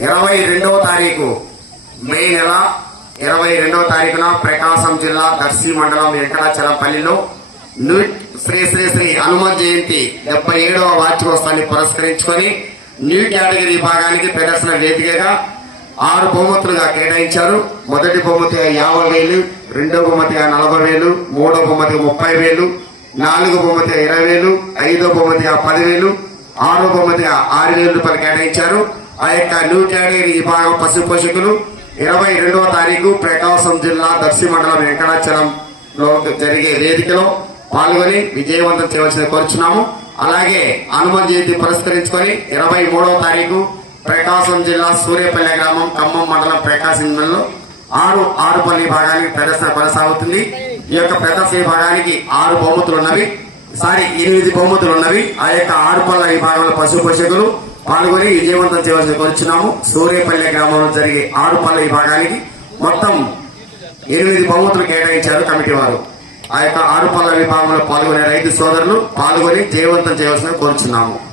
ఇరవై రెండవ తారీఖు మే నెల ఇరవై రెండవ తారీఖున ప్రకాశం జిల్లా దర్శి మండలం వెంకటాచలంపల్లిలో న్యూ శ్రీ శ్రీ శ్రీ హనుమత్ జయంతి డెబ్బై ఏడవ వార్షికోత్సవాన్ని పురస్కరించుకొని న్యూ కేటగిరీ విభాగానికి ప్రదర్శన వేదికగా ఆరు బహుమతులుగా కేటాయించారు. మొదటి బహుమతిగా యాభై వేలు రెండో బహుమతిగా నలభై వేలు మూడో బహుమతిగా ముప్పై వేలు నాలుగో బహుమతిగా ఇరవై వేలు ఐదో బహుమతిగా పదివేలు ఆరో బహుమతిగా ఆరు వేల రూపాయలు కేటాయించారు. ఆ యొక్క న్యూ కేటగిరీ విభాగం పశు పోషకులు ఇరవై రెండవ తారీఖు ప్రకాశం జిల్లా దర్శి మండలం వెంకటాచలంలో జరిగే వేదికలో పాల్గొని విజయవంతం చేయవలసింది కోరుచున్నాము. అలాగే హనుమన్ జయంతి పురస్కరించుకొని ఇరవై మూడవ తారీఖు ప్రకాశం జిల్లా సూర్యపల్లి గ్రామం ఖమ్మం మండలం ప్రకాశం జిల్లాలో ఆరు ఆరుపల్లి భాగానికి ప్రదర్శన కొనసాగుతుంది. ఈ యొక్క ప్రదర్శన విభాగానికి ఆరు బహుమతులు ఉన్నవి సారీ ఎనిమిది బహుమతులు ఉన్నవి ఆ యొక్క ఆరుపల్ల విభాగంలో పశు పోషకులు పాల్గొని విజయవంతం చేయవలసి వచ్చినాము సూర్యపల్లె గ్రామంలో జరిగే ఆరుపల్ల విభాగానికి మొత్తం ఎనిమిది బహుమతులు కేటాయించారు కమిటీ వారు. ఆ యొక్క ఆరుపల్ల విభాగంలో పాల్గొనే రైతు సోదరులు పాల్గొని జయవంతం చేయవలసిన కోరుచున్నాము.